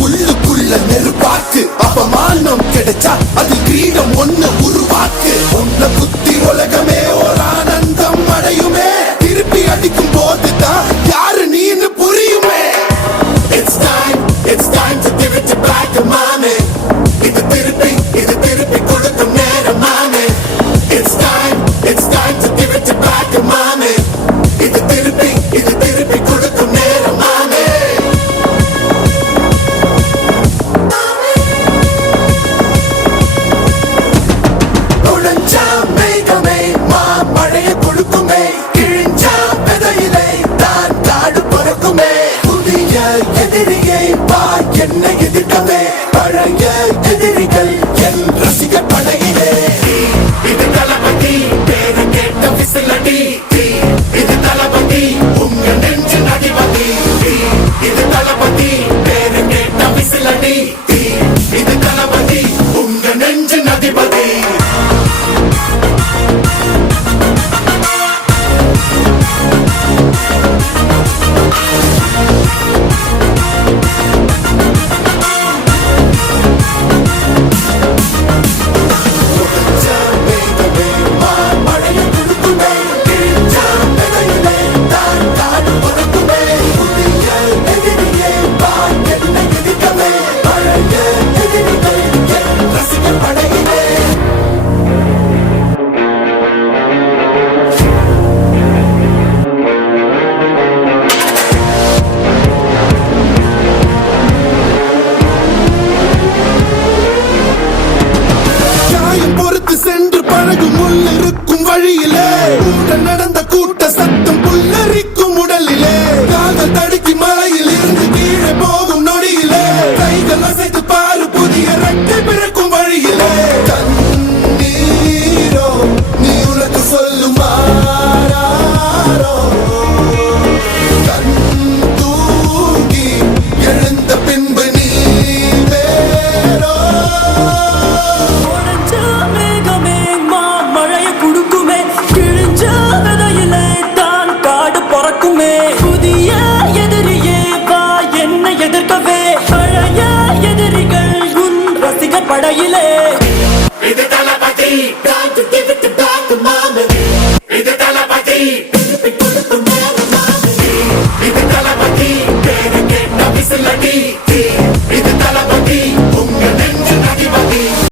உள்ளுக்குள்ள நெருப்பாக்கு. அவமானம் கிடைச்சா அது கிரீடம் ஒண்ணு உருவாக்கு. ஒன்ன புத்தி நெகிதிடமே பழைய எதிரிகள் என் ரசிக படை சென்று பழகும் உள்ளிருக்கும் வழியிலே. கூட நடந்த கூட்ட சத்தம் புல்லரிக்கும் உடலிலே. காதல் தடை you late?